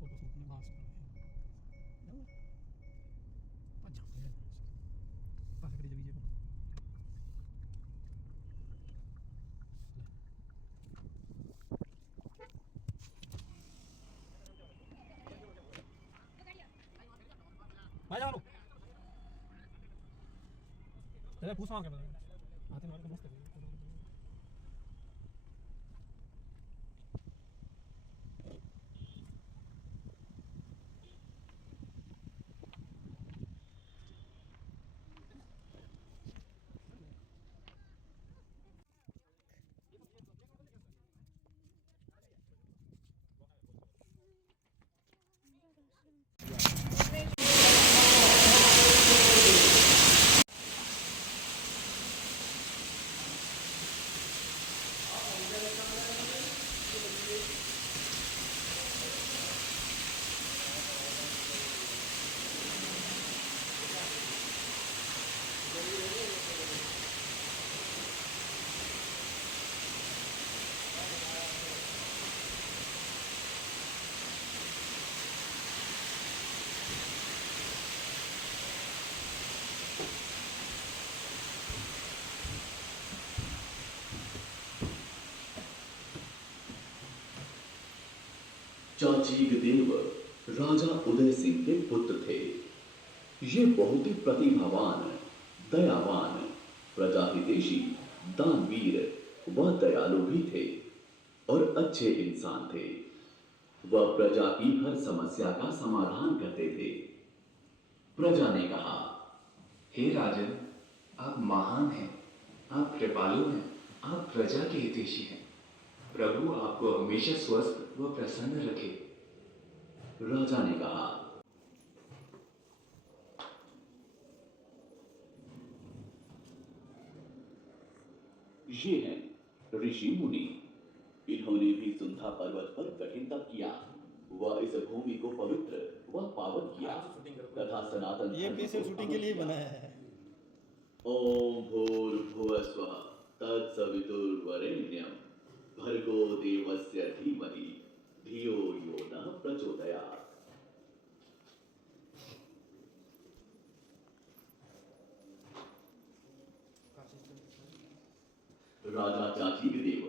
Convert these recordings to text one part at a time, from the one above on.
Photo shoot में बात कर रहे हैं अच्छा पास करी जगह को भाई जाओ तेरे पूछ मार के आते मार के मस्त है चाचीक देव राजा उदय सिंह के पुत्र थे। ये बहुत ही प्रतिभावान, दयावान, प्रजाहितेशी, दानवीर व दयालु भी थे और अच्छे इंसान थे। वह प्रजा की हर समस्या का समाधान करते थे। प्रजा ने कहा, हे राजन, आप महान हैं, आप कृपालु हैं, आप प्रजा के हितैषी हैं। प्रभु आपको हमेशा स्वस्थ व प्रसन्न रखे। राजा ने कहा, ये हैं ऋषि मुनि। इन्होंने भी सुंधा पर्वत पर कठिन तप किया व इस भूमि को पवित्र व पावन किया तथा सनातन ये स्पेशल शूटिंग के लिए बनाया है ओम भूर्भुवः स्वः तत्सवितुर्वरेण्यं भर्गो देवस्य धीमहि धियो यो नः प्रचोदयात्। राजा चाचीक देव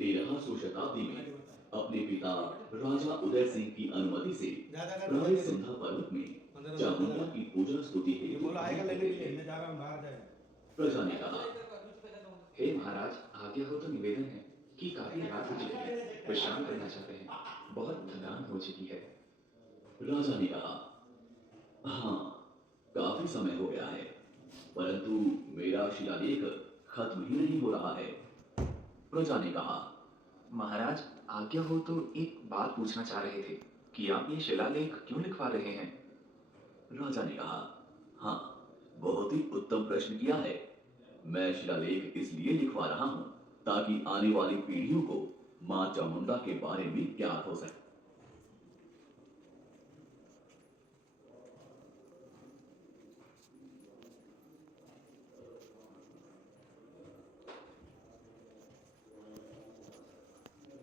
1300 शताब्दी में अपने पिता राजा उदय सिंह की अनुमति से प्राय सुंधा पर्वत में चामुंडा की पूजा स्तुति हेतु प्रजा ने कहा, हे महाराज, आज्ञा हो तो निवेदन है कि काफी रात हो चुकी है, विश्राम करना चाहते हैं, बहुत थकान हो चुकी है। राजा ने कहा, हाँ, काफी समय हो गया है, परंतु मेरा शिलालेख खत्म ही नहीं हो रहा है। प्रजा ने कहा, महाराज, आज्ञा हो तो एक बात पूछना चाह रहे थे कि आप ये शिलालेख क्यों लिखवा रहे हैं? राजा ने कहा, हाँ, बहुत ही उत्तम प्रश्न किया है। मैं शिलालेख इसलिए लिखवा रहा हूं ताकि आने वाली पीढ़ियों को मां चामुंडा के बारे में ज्ञात हो सके।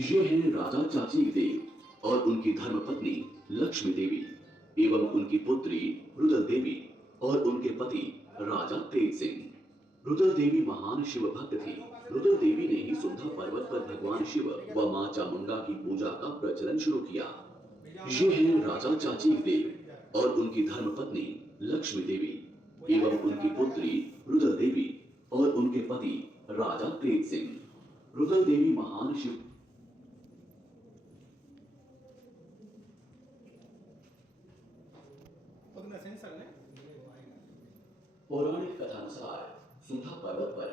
ये हैं राजा चाची देव और उनकी धर्मपत्नी लक्ष्मी देवी एवं उनकी पुत्री रुदल देवी और उनके पति राजा तेज सिंह। रुदल देवी महान शिव भक्त थी। रुदल देवी ने ही सुंधा पर्वत पर भगवान शिव व मां चामुंडा की पूजा का प्रचलन शुरू किया। ये हैं राजा चाची देव और उनकी धर्मपत्नी लक्ष्मी देवी एवं उनकी पुत्री रुदल देवी और उनके पति राजा तेज सिंह। रुदल देवी महान शिव पौराणिक कथानुसार सुंधा पर्वत पर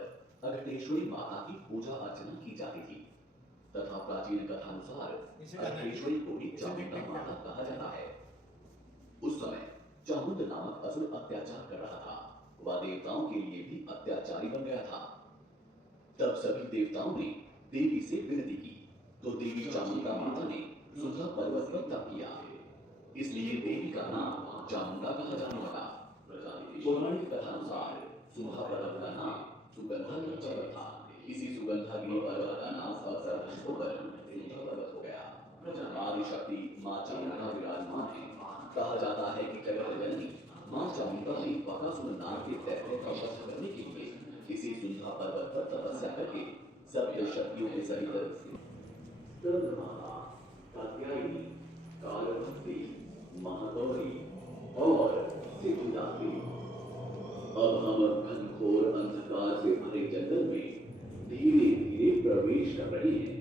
अगटेश्वरी माता की पूजा अर्चना की जाती थी तथा प्राचीन कथानुसार अगटेश्वरी को भी चामुंडा माता कहा जाता है। उस समय चामुंड नामक असुर अत्याचार कर रहा था। वह देवताओं के लिए भी अत्याचारी बन गया था। तब सभी देवताओं ने देवी से विनती की तो देवी चामुंडा माता ने सुंधा पर्वत पर तप किया। इसलिए देवी का नाम चामुंडा कहा जाने लगा। पौराणिक कथानुसार सुंधा पर्वत का नाम सुगंधागिरी पर्वत था। इसी सुगंधागिरी पर्वत का नाम अवसर होकर सुंधा पर्वत हो गया। आदि शक्ति मां चामुंडा विराज कहा जाता है कि जगत जननी मां चामुंडा ने बकासुर नाग के दैत्य का वध करने के लिए किसी सुंधा पर्वत पर तपस्या करके सप्त शक्तियों के सहित चंद्रमाता, कात्यायनी, कालभद्री, महागौरी और सिद्धिदात्री। अब हम घनघोर अंधकार से भरे जंगल में धीरे धीरे प्रवेश कर रहे हैं।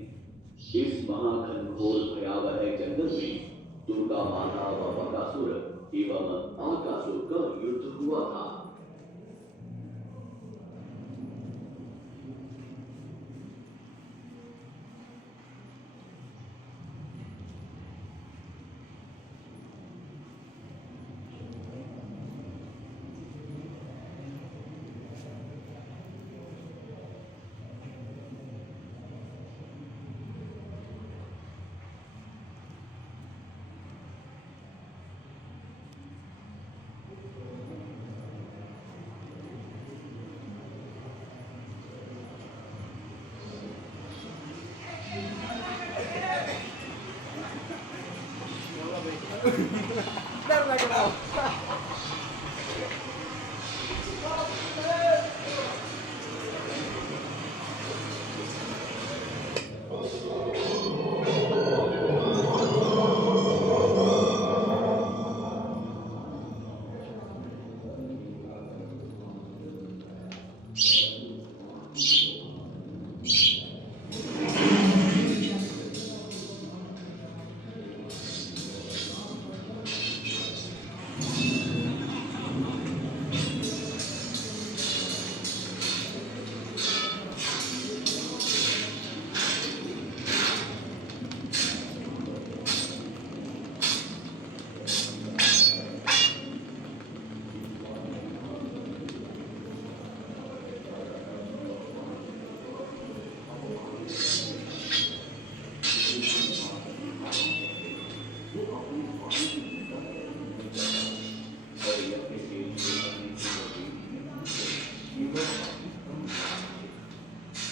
इस महाघनघोर भयावह जंगल में दुर्गा माता व बकासुर एवं आकासुर का युद्ध हुआ था। डर लग रहा है।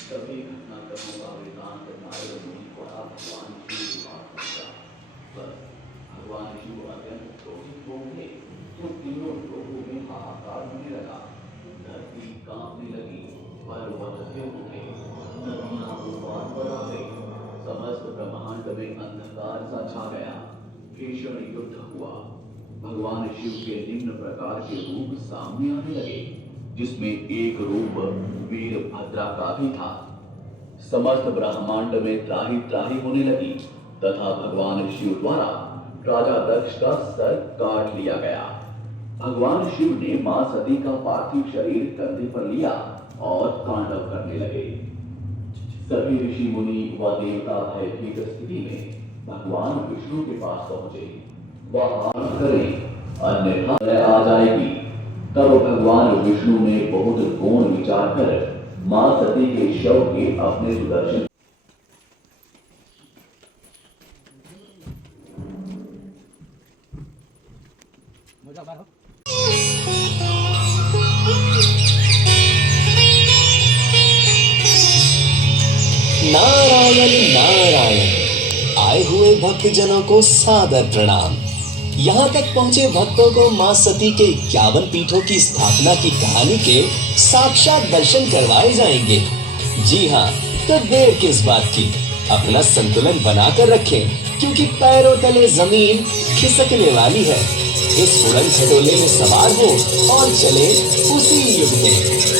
सभी घटनाक्रमों का वृतांत नारद मुनि को भगवान शिव की बात पहुंचा। बस भगवान शिव अत्यंत क्रोधित हो गए तो तीनों लोगों में हाहाकार होने लगा। धरती कांपने लगी, पर्वत हिल उठे, नदियां उफान पर आ गई, समस्त ब्रह्मांड में अंधकार सा छा गया। भीषण युद्ध हुआ। भगवान शिव के निम्न प्रकार के रूप सामने आने लगे, जिसमें एक रूप वीरभद्रा का भी था। समस्त ब्रह्मांड में त्राही त्राही होने लगी तथा भगवान शिव द्वारा राजा दक्ष का सर काट लिया गया। भगवान शिव ने मां सती का पार्थिव शरीर कंधे पर लिया और तांडव करने लगे। सभी ऋषि मुनि व देवता भयभीत स्थिति में भगवान विष्णु के पास पहुंचे। वह आरंभ करें अन्यथा आ जाएगी। तब भगवान विष्णु ने बहुत गौण विचार कर मां सती के शव के अपने सुदर्शन नारायण नारायण। आए हुए भक्तजनों को सादर प्रणाम। यहाँ तक पहुँचे भक्तों को माँ सती के 51 पीठों की स्थापना की कहानी के साक्षात दर्शन करवाए जाएंगे। जी हाँ, तो देर किस बात की, अपना संतुलन बनाकर रखें, क्योंकि पैरों तले जमीन खिसकने वाली है। इस उड़न खटोले में सवार हो और चले उसी युग में।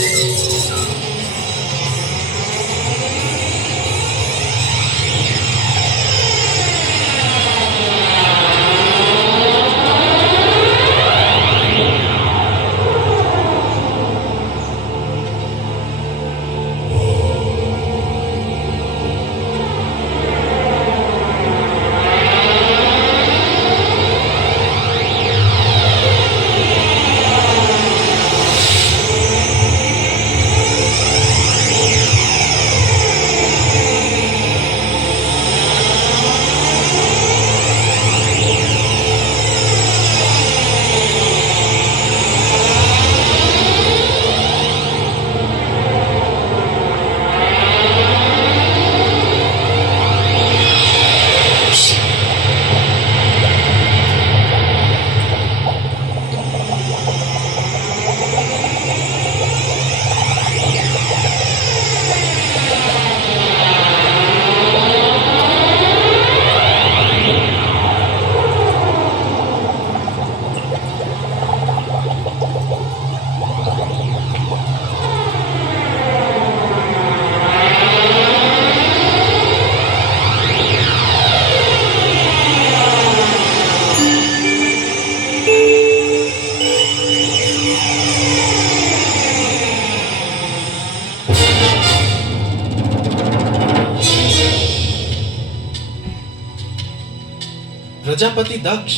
प्रजापति दक्ष,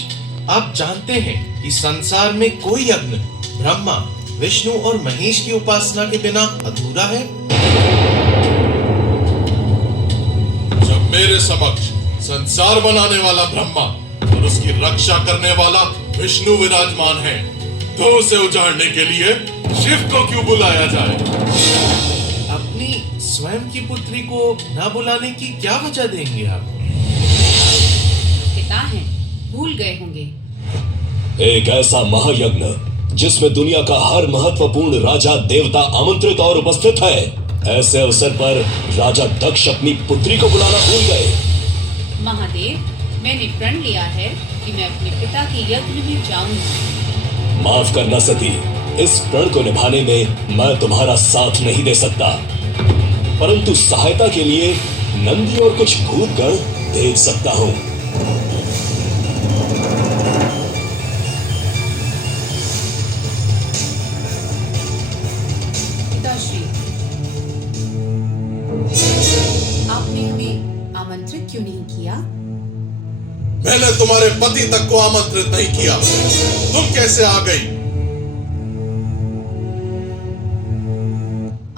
आप जानते हैं कि संसार में कोई यज्ञ ब्रह्मा, विष्णु और महेश की उपासना के बिना अधूरा है। जब मेरे समक्ष संसार बनाने वाला ब्रह्मा और उसकी रक्षा करने वाला विष्णु विराजमान है, तो उसे उजाड़ने के लिए शिव को क्यों बुलाया जाए? अपनी स्वयं की पुत्री को न बुलाने की क्या वजह देंगे आप? पिता हैं, भूल गए होंगे। एक ऐसा महायज्ञ जिसमें दुनिया का हर महत्वपूर्ण राजा देवता आमंत्रित और उपस्थित है, ऐसे अवसर पर राजा दक्ष अपनी पुत्री को बुलाना भूल गए। महादेव, मैंने प्रण लिया है कि मैं अपने पिता के यज्ञ में जाऊंगा। माफ करना सती, इस प्रण को निभाने में मैं तुम्हारा साथ नहीं दे सकता, परंतु सहायता के लिए नंदी और कुछ भूतगण भेज सकता हूं। पिताश्री, आपने हमें आमंत्रित क्यों नहीं किया? मैंने तुम्हारे पति तक को आमंत्रित नहीं किया, तुम कैसे आ गई?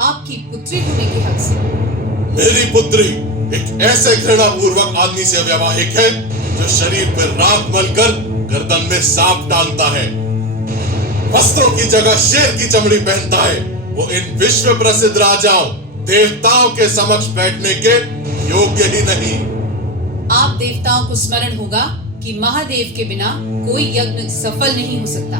आपकी पुत्री होने के हक से। मेरी पुत्री एक ऐसे घृणापूर्वक आदमी से वैवाहिक है जो शरीर पर राख मलकर गर्दन में सांप डालता है, वस्त्रों की जगह शेर की चमड़ी पहनता है। वो इन विश्व प्रसिद्ध राजाओं देवताओं के समक्ष बैठने के योग्य ही नहीं। आप देवताओं को स्मरण होगा कि महादेव के बिना कोई यज्ञ सफल नहीं हो सकता।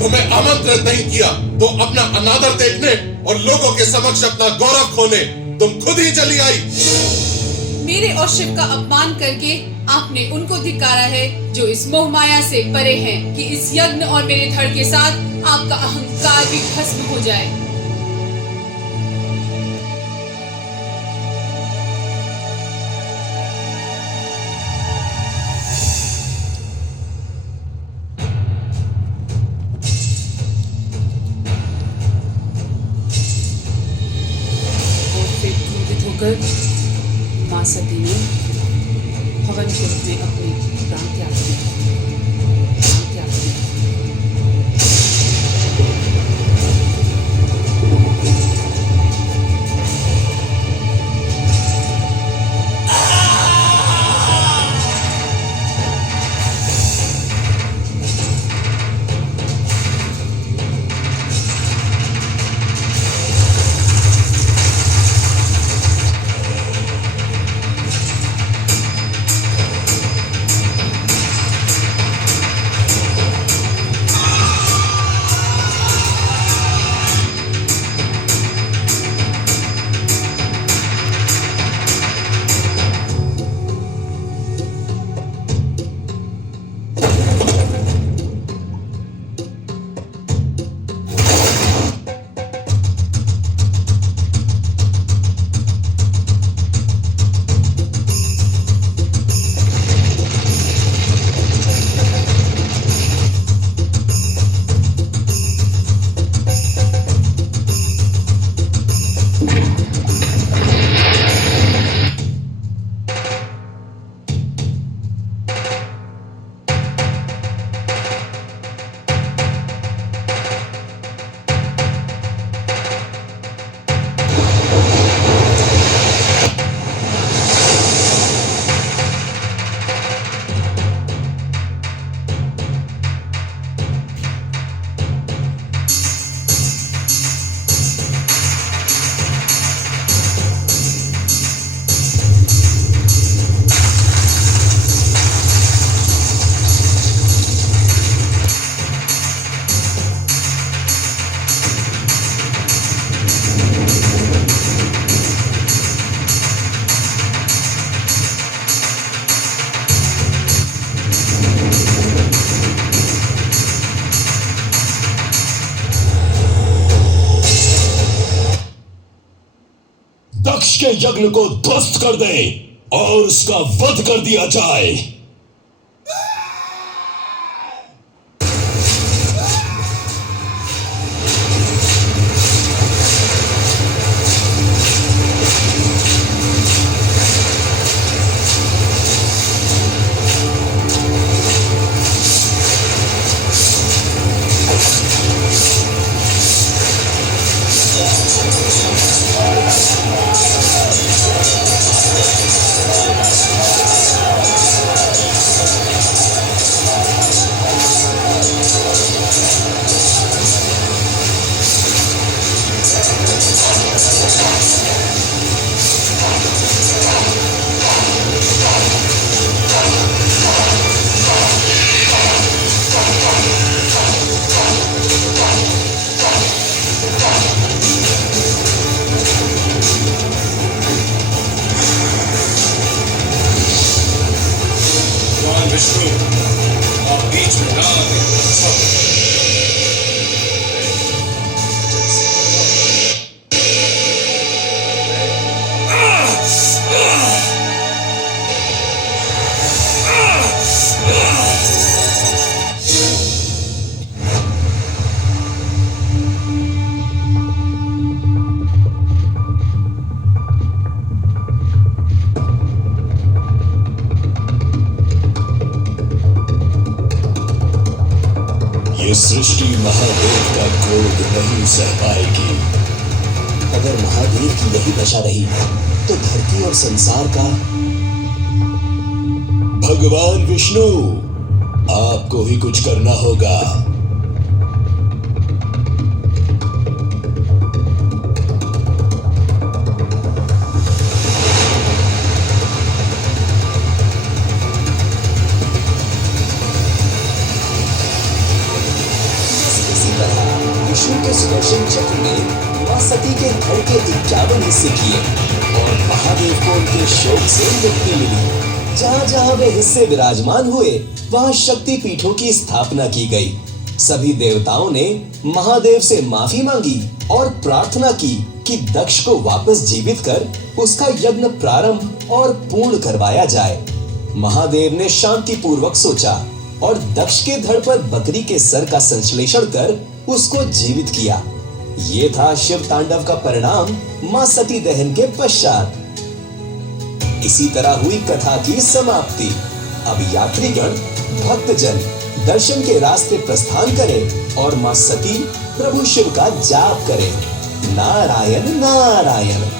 तुम्हें आमंत्रित नहीं किया तो अपना अनादर देखने और लोगों के समक्ष अपना गौरव खोने तुम खुद ही चली आई। मेरे और शिव का अपमान करके आपने उनको धिक्कारा है जो इस मोह माया से परे हैं कि इस यज्ञ और मेरे धड़ के साथ आपका अहंकार भी भस्म हो जाए। मां सती ने हवन कुंड में अपने प्राण त्याग दिए। दक्ष के यज्ञ को ध्वस्त कर दे और उसका वध कर दिया जाए। विष्णु, आप बीच में ना आते अच्छा। ये सृष्टि महादेव का क्रोध नहीं सह पाएगी। अगर महादेव की यही दशा रही तो धरती और संसार का। भगवान विष्णु, आपको ही कुछ करना होगा। विष्णु के सुदर्शन चक्र ने मां सती के धड़ के 51 हिस्से किए और महादेव को उनके शोक से मुक्ति मिली। जहां जहां वे हिस्से विराजमान हुए वहां शक्ति पीठों की स्थापना की गई। सभी देवताओं ने महादेव से माफी मांगी और प्रार्थना की कि दक्ष को वापस जीवित कर उसका यज्ञ प्रारंभ और पूर्ण करवाया जाए। महादेव ने शांति पूर्वक सोचा और दक्ष के धड़ पर बकरी के सर का संश्लेषण कर उसको जीवित किया। ये था शिव तांडव का परिणाम मां सती दहन के पश्चात। इसी तरह हुई कथा की समाप्ति। अब यात्रीगण भक्तजन दर्शन के रास्ते प्रस्थान करें और मां सती प्रभु शिव का जाप करें। नारायण नारायण।